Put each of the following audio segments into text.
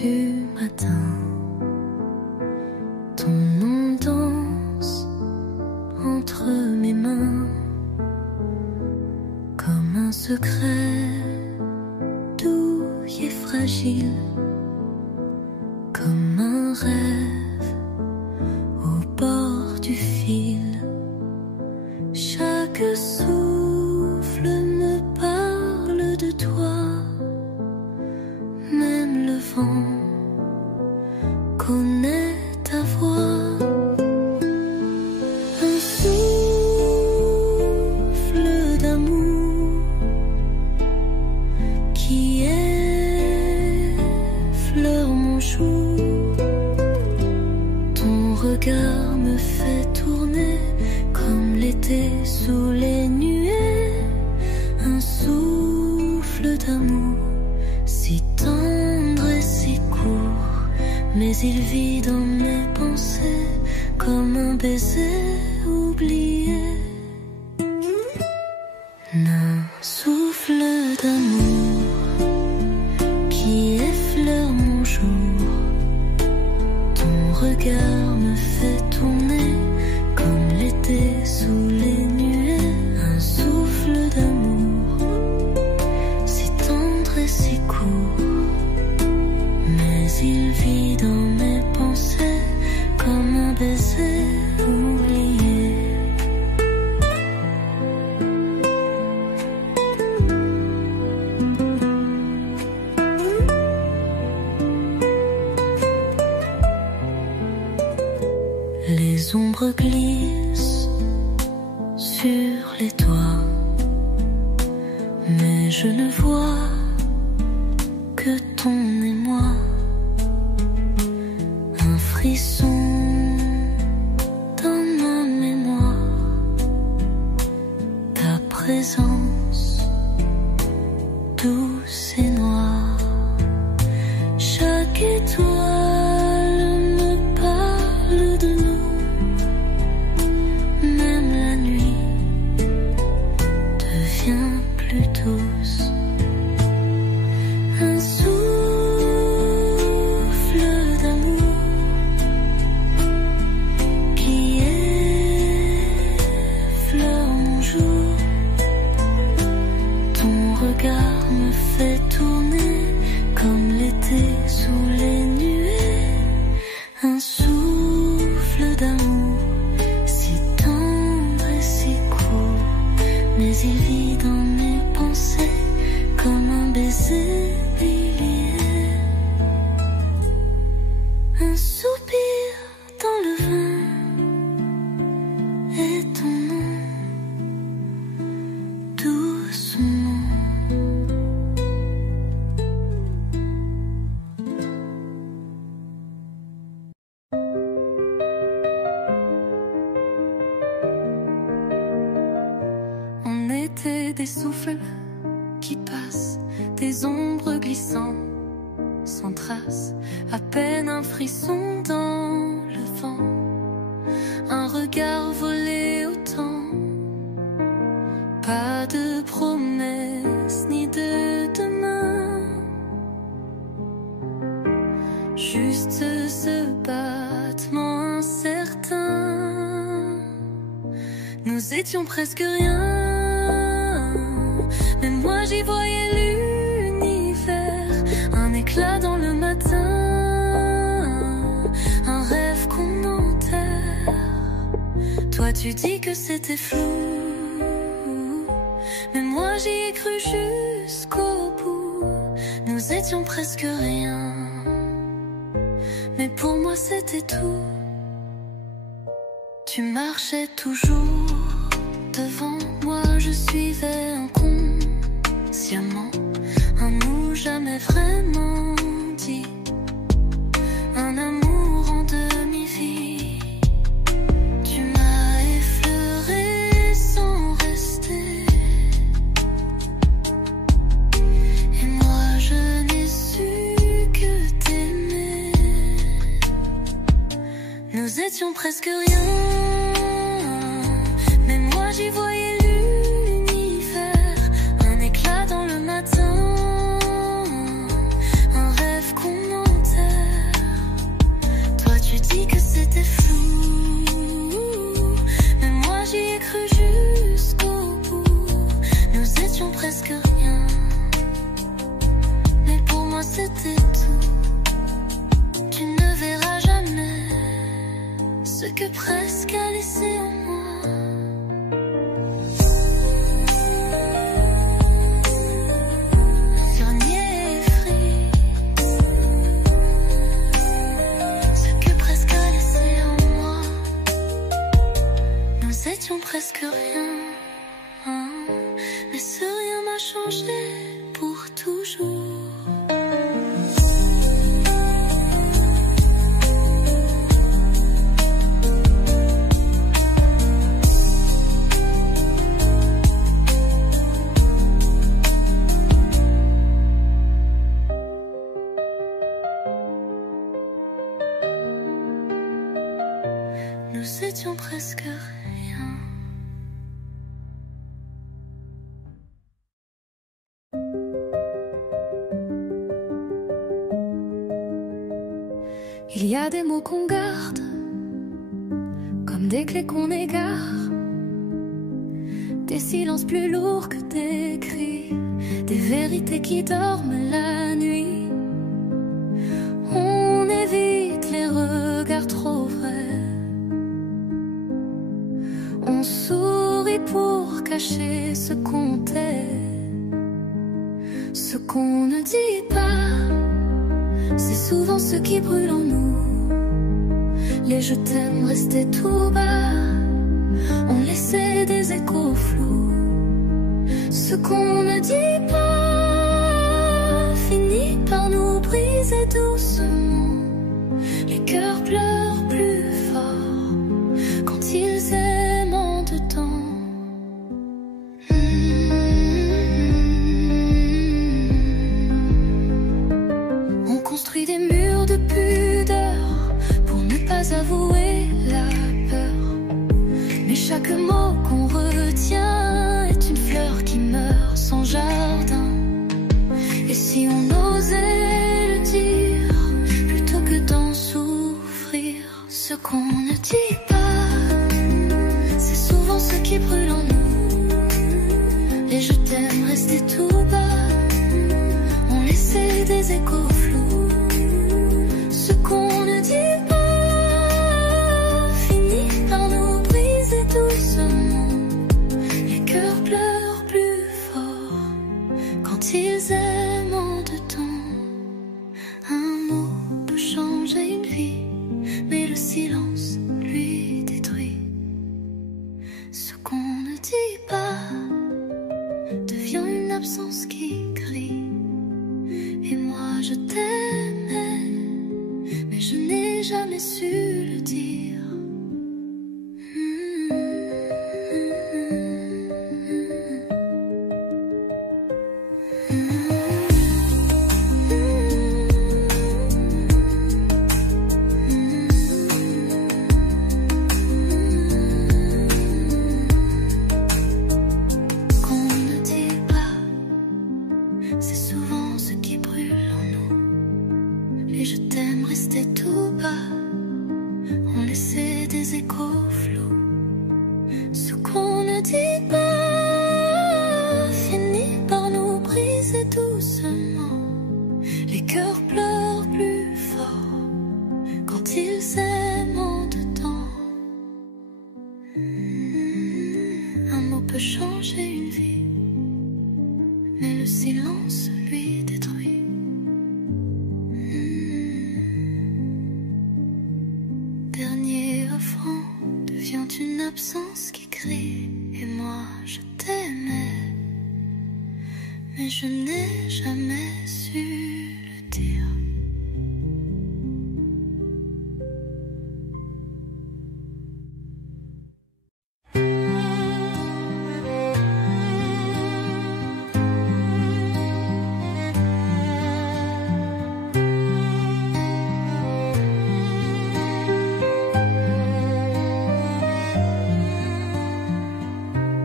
du matin. Ton nom danse entre mes mains comme un secret doux et fragile, comme un rêve au bord du fil. Chaque souffle me parle de toi, même le vent connaît ta voix. Un souffle d'amour qui effleure mon jour. Ton regard me fait tourner comme l'été sous les nuées. Un souffle d'amour si tendre et si court, mais il vit dans mes pensées comme un baiser oublié. Un souffle d'amour qui effleure mon jour. Ton regard me fait tourner comme l'été sous les nuées. Un souffle d'amour si tendre et si court, mais il vit dans mes pensées comme un baiser oublié. Les ombres glissent sur les toits, mais je ne vois que ton émoi. Un frisson dans ma mémoire, ta présence douce et noire. Chaque étoile me parle de nous, même la nuit devient plus douce. Un souffle d'amour qui effleure mon jour. Ton regard me fait tourner comme l'été sous les nuées. Un souffle d'amour si tendre et si court, mais il vit dans mes pensées comme un baiser oublié. Un soupir dans le vin et ton nom doucement. On était des souffles qui passent, des ombres glissant sans trace, à peine un frisson dans le vent, un regard volé au temps. Pas de promesses ni de demain, juste ce battement incertain. Nous étions presque rien, mais moi j'y voyais l'univers, un éclat dans le matin, un rêve qu'on enterre. Toi tu dis que c'était flou, mais moi j'y ai cru jusqu'au bout. Nous étions presque rien, mais pour moi c'était tout. Tu marchais toujours devant moi, je suivais inconsciemment un nous jamais vraiment dit, un amour en demi-vie. Tu m'as effleuré sans rester, et moi je n'ai su que t'aimer. Nous étions presque rien, mais moi j'y voyais l'univers, un éclat dans le matin, un rêve qu'on enterre. nous étions presque rien. Il y a des mots qu'on garde, comme des clés qu'on égare, des silences plus lourds que des cris, des vérités qui dorment la nuit. On évite les regards trop vrais, on sourit pour cacher ce qu'on tait. Ce qu'on ne dit pas, c'est souvent ce qui brûle en nous. Les je t'aime restaient tout bas, on laissait des échos flous. Ce qu'on ne dit pas finit par nous briser doucement. Les cœurs pleurent plus fort quand ils aiment en dedans. On construit des murs de pudeur pour ne pas avouer la peur. Mais chaque mot qu'on retient est une fleur qui meurt sans jardin. Et si on osait le dire plutôt que d'en souffrir, ce qu'on ne dit pas, c'est souvent ce qui brûle en nous. Les je t'aime restaient tout bas, on laissait des échos flous. Ce qu'on ne dit pas finit par nous briser doucement. Les cœurs pleurent plus fort quand ils aiment en dedans. Un mot peut changer une vie, mais le silence lui détruit. Ce qu'on ne dit pas devient une absence qui crie. Et moi je t'aimais, mais je n'ai jamais su le dire. Qu'on ne dit pas, c'est souvent ce qui brûle en nous. Les je t'aime restaient tout bas, on laissait des échos flous. Ce qu'on ne dit pas finit par nous briser doucement. Les cœurs pleurent plus fort quand ils aiment en dedans. Un mot peut changer une vie, mais le silence lui détruit. Dernier refrain devient une absence qui crie. Et moi je t'aimais, mais je n'ai jamais su le dire.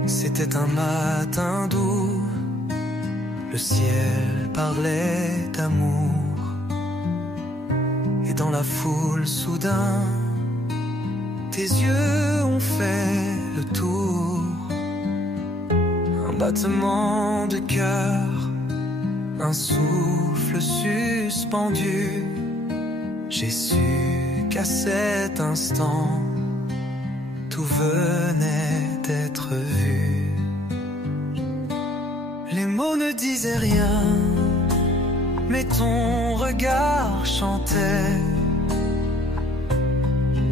C'était un matin doux, le ciel parlait d'amour. Et dans la foule soudain, tes yeux ont fait le tour. Un battement de cœur, un souffle suspendu. J'ai su qu'à cet instant, tout venait d'être vu. Les mots ne disaient rien, mais ton regard chantait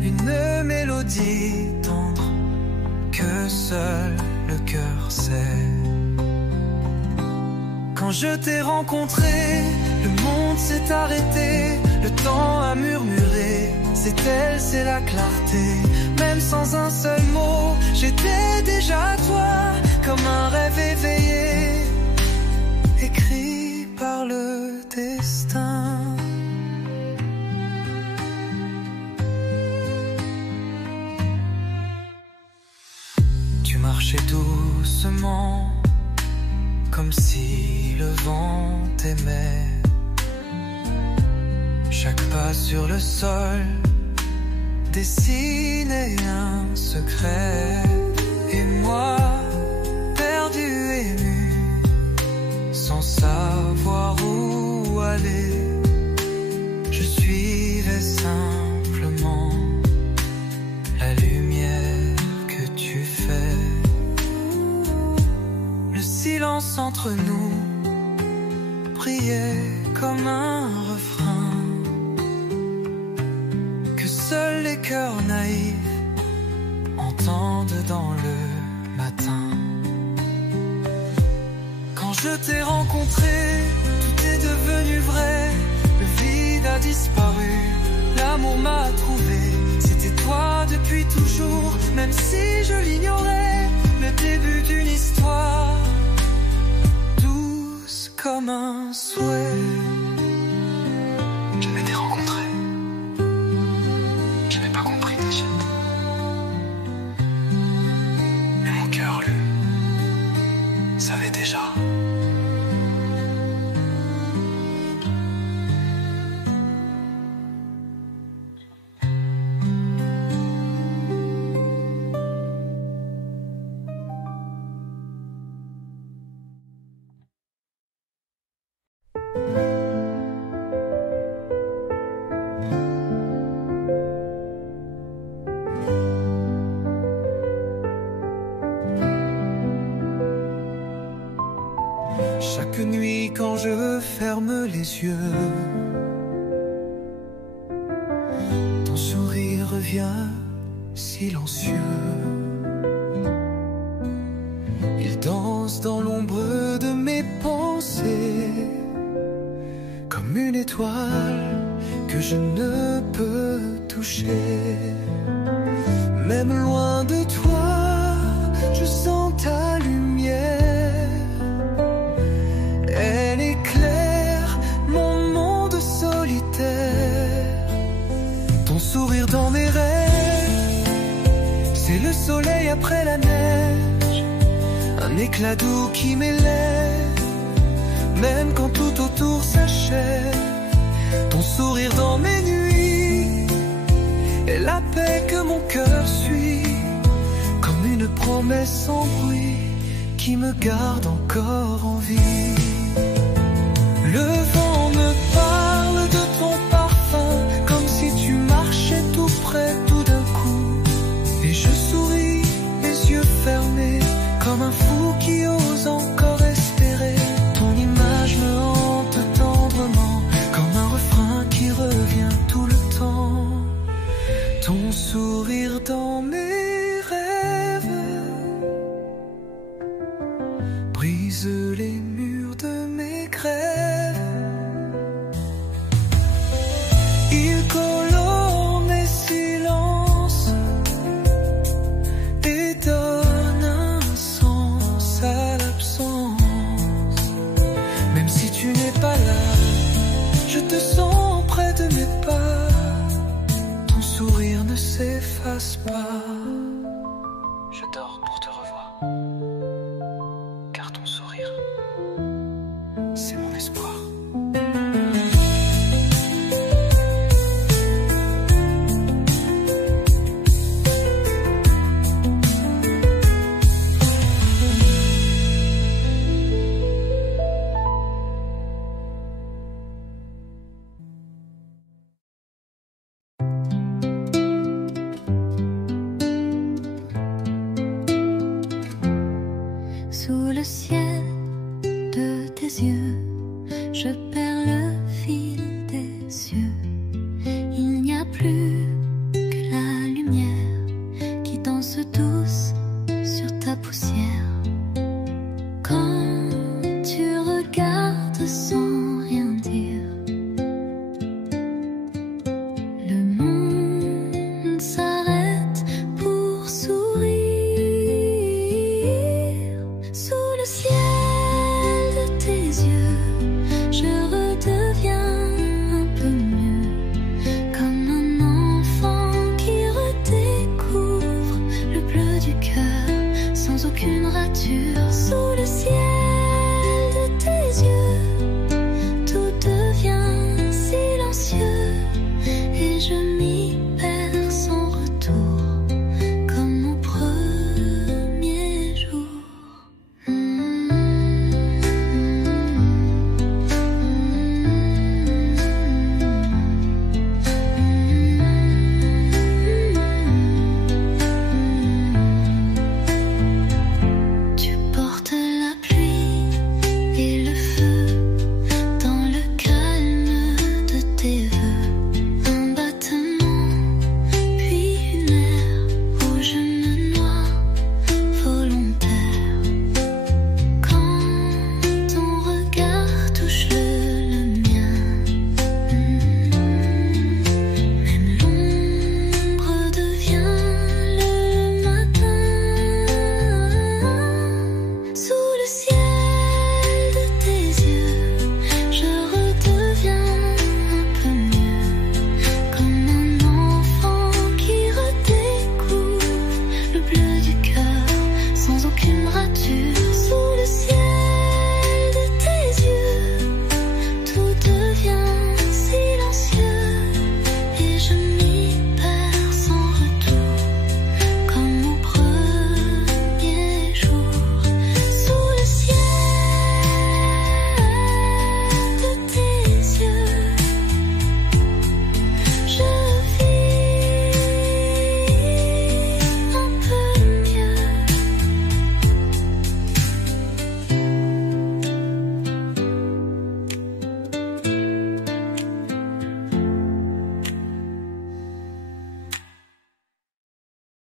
une mélodie tendre que seul le cœur sait. Quand je t'ai rencontré, le monde s'est arrêté, le temps a murmuré, c'est elle, c'est la clarté. Même sans un seul mot, j'étais déjà toi, comme un rêve éveillé, écrit par le destin. marchais doucement, comme si le vent t'aimait. Chaque pas sur le sol dessinait un secret. Et moi, perdu, ému, sans savoir où aller, je suivais simplement la lumière que tu fais. Le silence entre nous priait comme un refrain que seuls les cœurs naïfs entendent dans le matin. Quand je t'ai rencontré, tout est devenu vrai. Le vide a disparu, l'amour m'a trouvé. C'était toi depuis toujours, même si je l'ignorais. Le début d'une histoire douce comme un souhait. J'avais été rencontré, j'avais pas compris tes yeux, mais mon cœur, lui, savait déjà. Chaque nuit quand je ferme les yeux, ton sourire revient silencieux. Il danse dans l'ombre de mes pensées, comme une étoile que je ne peux toucher. Même loin de toi, je sens ta lumière. Elle éclaire mon monde solitaire. Ton sourire dans mes rêves, c'est le soleil après la neige. Un éclat doux qui m'élève, même quand tout autour s'achève. Ton sourire dans mes nuits est la paix que mon cœur suit, comme une promesse sans bruit qui me garde encore en vie. Le vent me parle de ton parfum, comme si tu marchais tout près tout d'un coup. Et je souris, les yeux fermés, comme un fou qui ose encore espérer. Ton image me hante tendrement, comme un refrain qui revient tout le temps. Ton sourire dans mes rêves brise les murs de mes grèves. Il colore mes silences et donne un sens à l'absence. Même si tu n'es pas là, je te sens près de mes pas. Ton sourire ne s'efface pas. Je dors pour te revoir, car ton sourire, c'est mon espoir. Sous le ciel de tes yeux, je perds le fil des cieux.